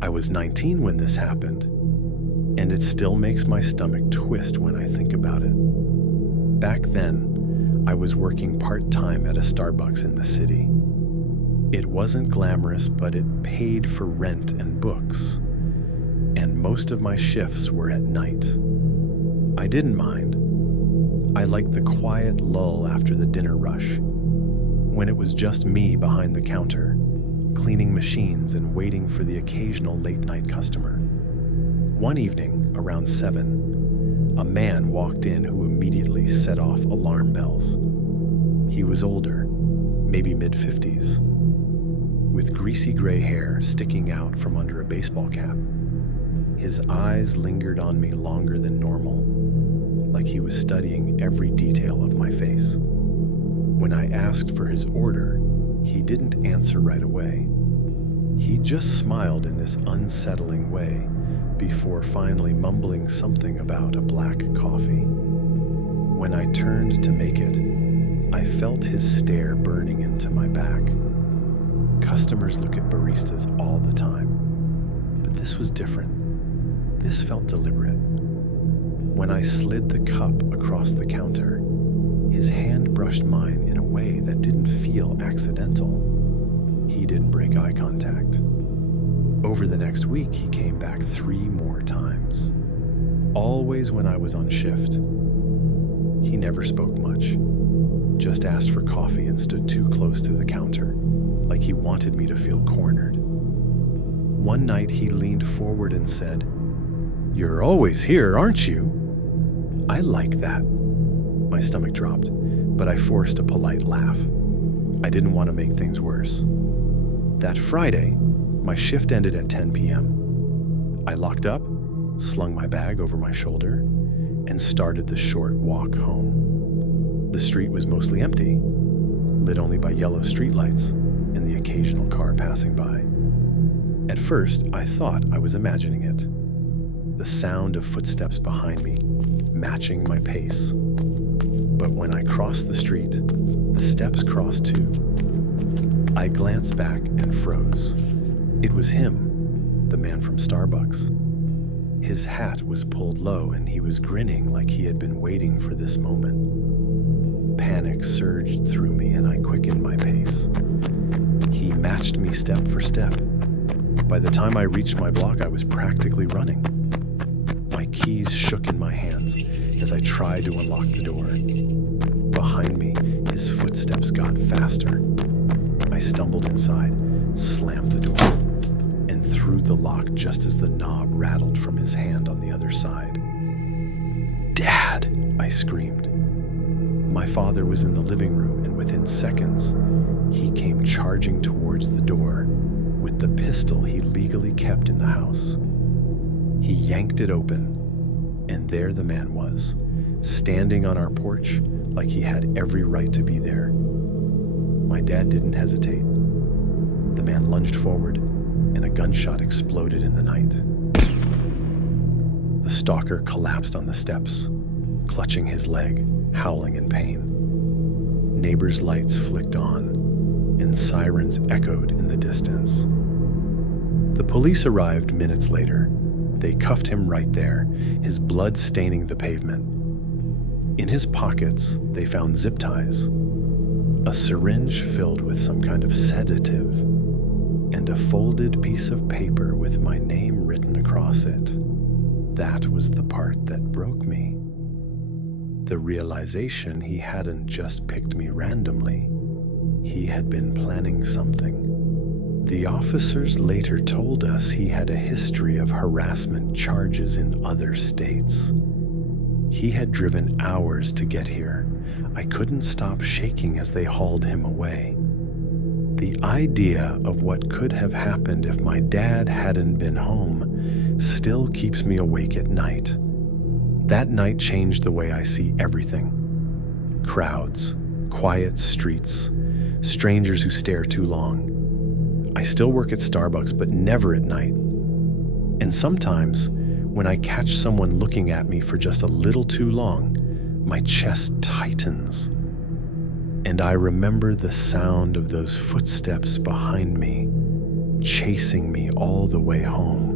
I was 19 when this happened, and it still makes my stomach twist when I think about it. Back then, I was working part-time at a Starbucks in the city. It wasn't glamorous, but it paid for rent and books, and most of my shifts were at night. I didn't mind. I liked the quiet lull after the dinner rush, when it was just me behind the counter, cleaning machines and waiting for the occasional late-night customer. One evening, around 7, a man walked in who immediately set off alarm bells. He was older, maybe mid-50s, with greasy gray hair sticking out from under a baseball cap. His eyes lingered on me longer than normal, like he was studying every detail of my face. When I asked for his order, he didn't answer right away. He just smiled in this unsettling way before finally mumbling something about a black coffee. When I turned to make it, I felt his stare burning into my back. Customers look at baristas all the time, but this was different. This felt deliberate. When I slid the cup across the counter, his hand brushed mine in a way that didn't feel accidental. He didn't break eye contact. Over the next week, he came back 3 more times, always when I was on shift. He never spoke much, just asked for coffee and stood too close to the counter, like he wanted me to feel cornered. One night, he leaned forward and said, "You're always here, aren't you?" I like that. My stomach dropped, but I forced a polite laugh. I didn't want to make things worse. That Friday, my shift ended at 10 p.m. I locked up, slung my bag over my shoulder, and started the short walk home. The street was mostly empty, lit only by yellow streetlights and the occasional car passing by. At first, I thought I was imagining it. The sound of footsteps behind me, matching my pace. But when I crossed the street, the steps crossed too. I glanced back and froze. It was him, the man from Starbucks. His hat was pulled low and he was grinning like he had been waiting for this moment. Panic surged through me and I quickened my pace. He matched me step for step. By the time I reached my block, I was practically running. My keys shook in my hands as I tried to unlock the door. Behind me, his footsteps got faster. I stumbled inside, slammed the door, and threw the lock just as the knob rattled from his hand on the other side. "Dad!" I screamed. My father was in the living room, and within seconds, he came charging towards the door with the pistol he legally kept in the house. He yanked it open, and there the man was, standing on our porch like he had every right to be there. My dad didn't hesitate. The man lunged forward, and a gunshot exploded in the night. The stalker collapsed on the steps, clutching his leg, howling in pain. Neighbors' lights flicked on, and sirens echoed in the distance. The police arrived minutes later. They cuffed him right there, his blood staining the pavement. In his pockets, they found zip ties, a syringe filled with some kind of sedative, and a folded piece of paper with my name written across it. That was the part that broke me. The realization he hadn't just picked me randomly. He had been planning something. The officers later told us he had a history of harassment charges in other states. He had driven hours to get here. I couldn't stop shaking as they hauled him away. The idea of what could have happened if my dad hadn't been home still keeps me awake at night. That night changed the way I see everything. Crowds, quiet streets, strangers who stare too long. I still work at Starbucks, but never at night. And sometimes, when I catch someone looking at me for just a little too long, my chest tightens. And I remember the sound of those footsteps behind me, chasing me all the way home.